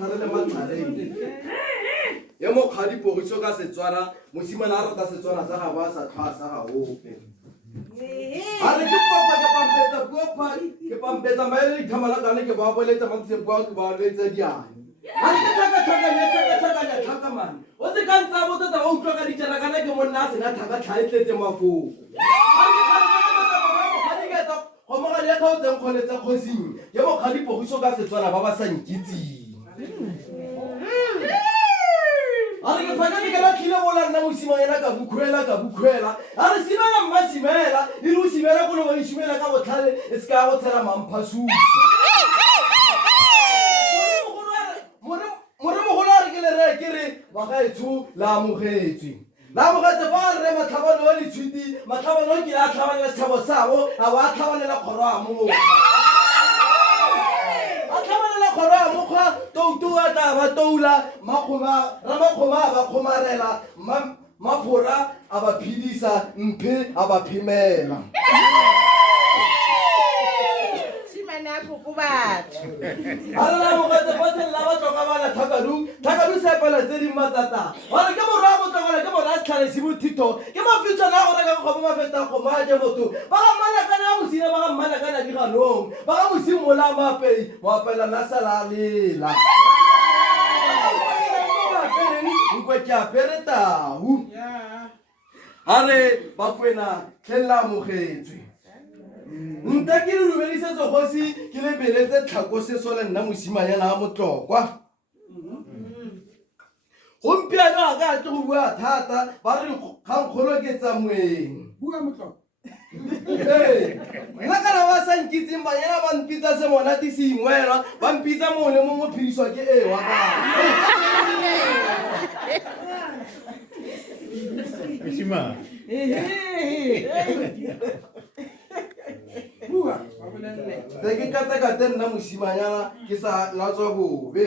tharele mathareng ye mo kgadipogiso ka Setswana mosimane a rata Setswana sa ga ba sa tlhwa sa ga ope a re ke popa ke pampetsa popa ke pampetsa maele dithamalakane ke ba boletsa mantse bua ke ba letsa diane a re ke tlhaka mane o se ka ntsa botsa ba utlwa ka diterakana ke monna a sena tlhaka tlhaetletse mafoko go mogadi ya kgaotseng kgoletse kgosing ke mokgadipogiso ka Setswana ba ba sa nkitseng a re ke phakane ke la tlhile bola nna mosimanyana ka bukhuela a re simela mmasimela e le o simela kone ba isimela ka botlhale e se ka go tshela mamphasusi moremogolo a re ke le reye ke re bagaetsho la amogetswe fa a re matlhabane wa letshwiti matlhabane o kile a tlhabanela setšhabo sabo a ba a tlhabanela kgoro a mokgwa a tlhabanela kgoro a mokgwa toutou a tla ba toula ramakgoma a ba kgomarela maphora a ba phedisa mphe a ba phemela a re namogetse fatseng la batloka bana thakalu sepela tse ding matsatsa gore ke morwa botlogole ke bona a setlhale se bothito ke mafitsana a go reka kgomo mafeta kgomo a je motho ba ga mmalakane a mosine ba ga mmalakane a diganong ba ga mosim mola a maapei moapelana sala a lela nkwe ke apere tau a re bakwena tlhella amogetswe nta ke le dumedisetse kgosi ke lebeletse tlhako seso le nna mosimanyana a motlokwa gompieno a ka tle go bua thata ba re kgankgolo ke tsamoeng nna kana ba sa nkitseng banyana ba mpitsa se monate se ingwelwa ba mpitsa mongwe le mongwe phediswa ke e wa ga ke katakate nna mosimanyana ke sa latswa bobe